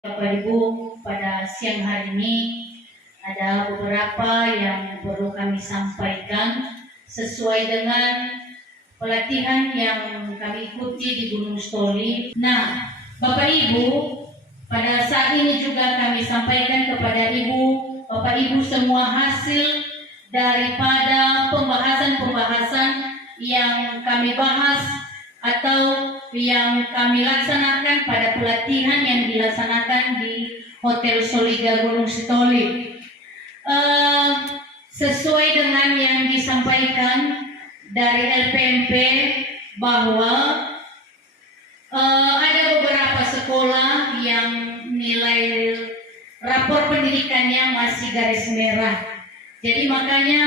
Bapak Ibu, pada siang hari ini ada beberapa yang perlu kami sampaikan sesuai dengan pelatihan yang kami ikuti di Gunung Stoli. Nah, Bapak Ibu, pada saat ini juga kami sampaikan kepada Ibu, Bapak Ibu semua hasil daripada pembahasan-pembahasan yang kami bahas atau yang kami laksanakan pada pelatihan yang dilaksanakan di Hotel Soliga Gunung Sitoli. Sesuai dengan yang disampaikan dari LPMP bahwa ada beberapa sekolah yang nilai rapor pendidikannya masih garis merah. Jadi makanya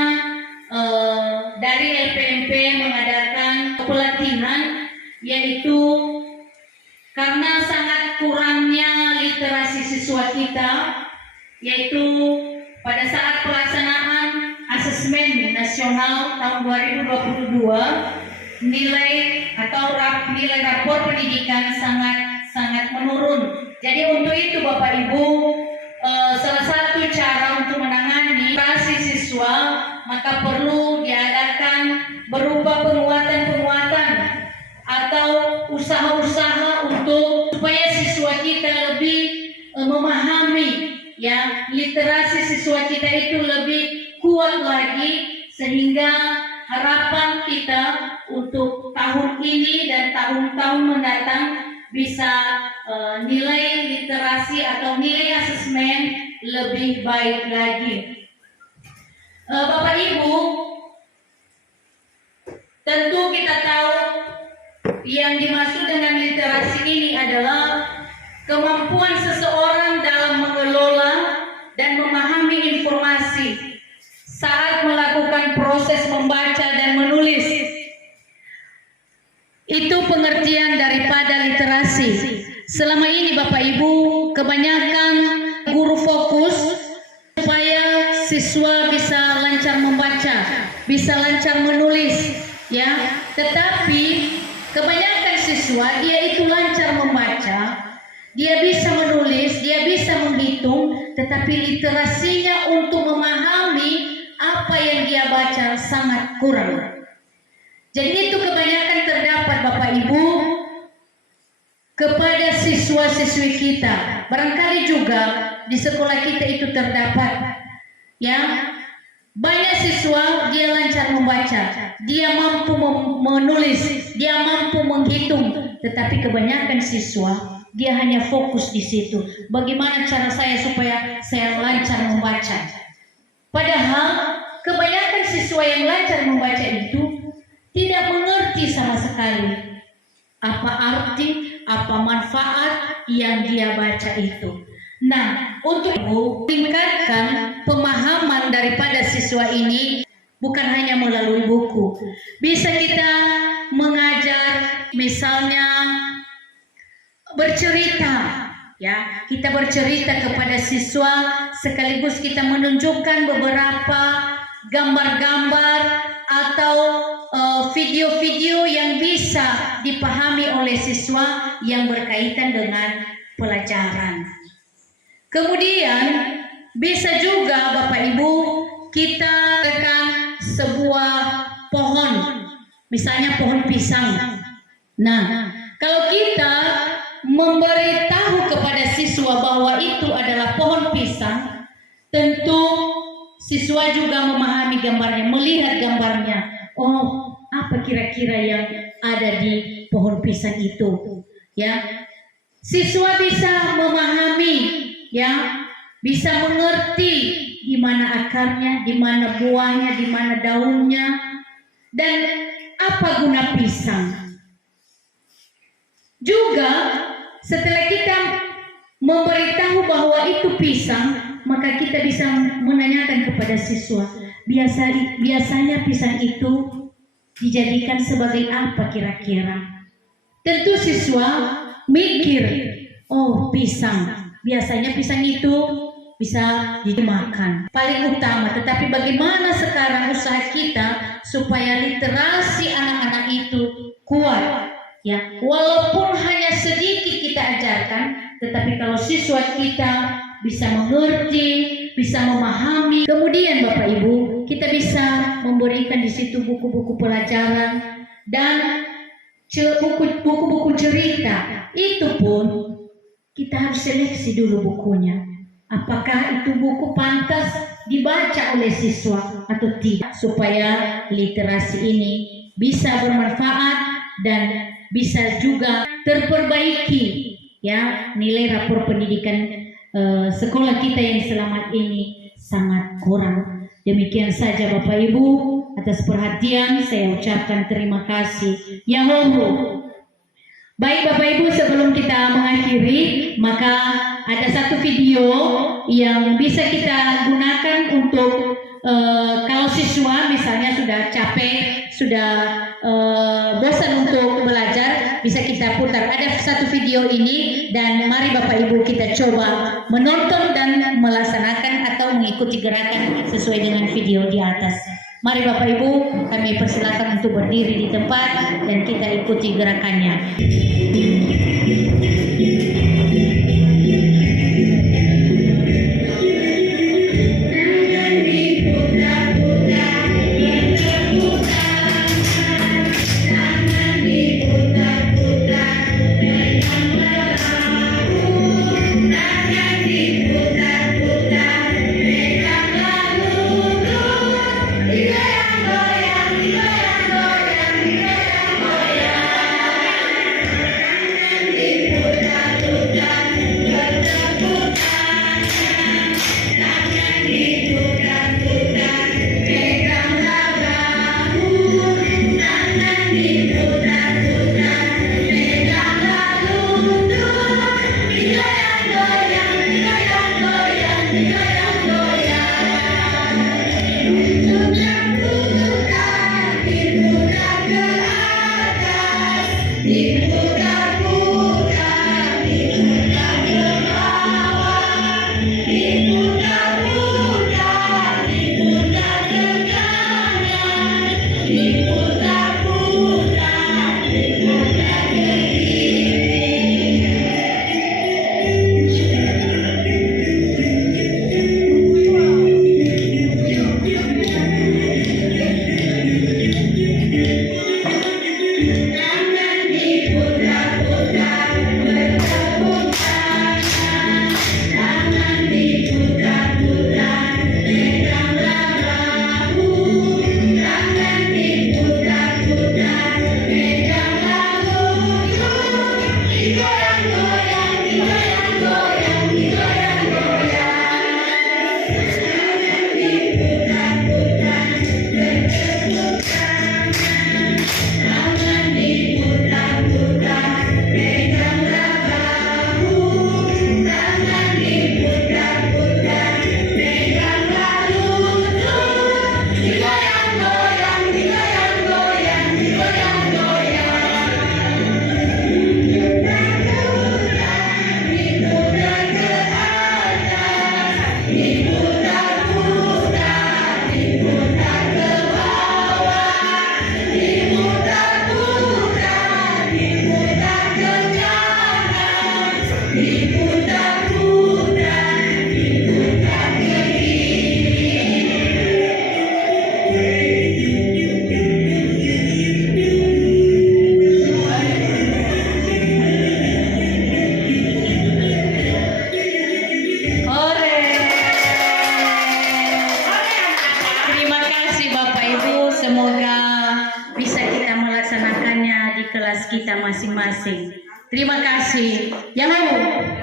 dari LPMP mengadakan pelatihan, yaitu karena sangat kurangnya literasi siswa kita, yaitu pada saat pelaksanaan asesmen nasional tahun 2022 nilai rapor pendidikan sangat menurun. Jadi untuk itu Bapak Ibu, salah satu cara untuk menangani literasi siswa maka perlu diadakan berupa penguatan atau usaha-usaha untuk supaya siswa kita lebih memahami, ya, literasi siswa kita itu lebih kuat lagi, sehingga harapan kita untuk tahun ini dan tahun-tahun mendatang bisa nilai literasi atau nilai asesmen lebih baik lagi. Bapak Ibu, tentu kita tahu yang dimaksud dengan literasi ini adalah kemampuan seseorang dalam mengelola dan memahami informasi saat melakukan proses membaca dan menulis. Itu pengertian daripada literasi. Selama ini Bapak Ibu, kebanyakan guru fokus supaya siswa bisa lancar membaca, bisa lancar menulis, ya. Tetapi kebanyakan siswa dia itu lancar membaca, dia bisa menulis, dia bisa menghitung, tetapi literasinya untuk memahami apa yang dia baca sangat kurang. Jadi itu kebanyakan terdapat Bapak Ibu kepada siswa-siswi kita. Barangkali juga di sekolah kita itu terdapat, ya, banyak siswa dia lancar membaca, dia mampu menulis, dia mampu menghitung, tetapi kebanyakan siswa dia hanya fokus di situ. Bagaimana cara saya supaya saya lancar membaca? Padahal kebanyakan siswa yang lancar membaca itu tidak mengerti sama sekali apa arti, apa manfaat yang dia baca itu. Nah, untuk meningkatkan pemahaman daripada siswa ini bukan hanya melalui buku. Bisa kita mengajar, misalnya bercerita, ya. Kita bercerita kepada siswa sekaligus kita menunjukkan beberapa gambar-gambar atau video-video yang bisa dipahami oleh siswa yang berkaitan dengan pelajaran. Kemudian bisa juga Bapak Ibu kita tekan sebuah pohon, misalnya pohon pisang. Nah, kalau kita memberitahu kepada siswa bahwa itu adalah pohon pisang, tentu siswa juga memahami gambarnya, melihat gambarnya. Oh, apa kira-kira yang ada di pohon pisang itu, ya. Siswa bisa memahami, ya, bisa mengerti di mana akarnya, di mana buahnya, di mana daunnya, dan apa guna pisang. Juga setelah kita memberitahu bahwa itu pisang, maka kita bisa menanyakan kepada siswa, biasanya pisang itu dijadikan sebagai apa kira-kira? Tentu siswa mikir, oh pisang, biasanya pisang itu bisa dimakan, paling utama. Tetapi bagaimana sekarang usaha kita supaya literasi anak-anak itu kuat, Ya, walaupun hanya sedikit kita ajarkan, tetapi kalau siswa kita bisa mengerti, bisa memahami, kemudian Bapak Ibu, kita bisa memberikan di situ buku-buku pelajaran dan buku-buku cerita. Itu pun kita harus seleksi dulu bukunya. Apakah itu buku pantas dibaca oleh siswa atau tidak, supaya literasi ini bisa bermanfaat dan bisa juga terperbaiki, ya, nilai rapor pendidikan sekolah kita yang selama ini sangat kurang. Demikian saja Bapak Ibu, atas perhatian saya ucapkan terima kasih. Yahoo. Baik Bapak Ibu, sebelum kita mengakhiri, maka ada satu video yang bisa kita gunakan untuk kalau siswa misalnya sudah capek, sudah bosan untuk belajar, bisa kita putar. Ada satu video ini dan mari Bapak Ibu kita coba menonton dan melaksanakan atau mengikuti gerakan sesuai dengan video di atas. Mari Bapak Ibu, kami persilakan untuk berdiri di tempat dan kita ikuti gerakannya. Semoga bisa kita melaksanakannya di kelas kita masing-masing. Terima kasih. Yang lalu.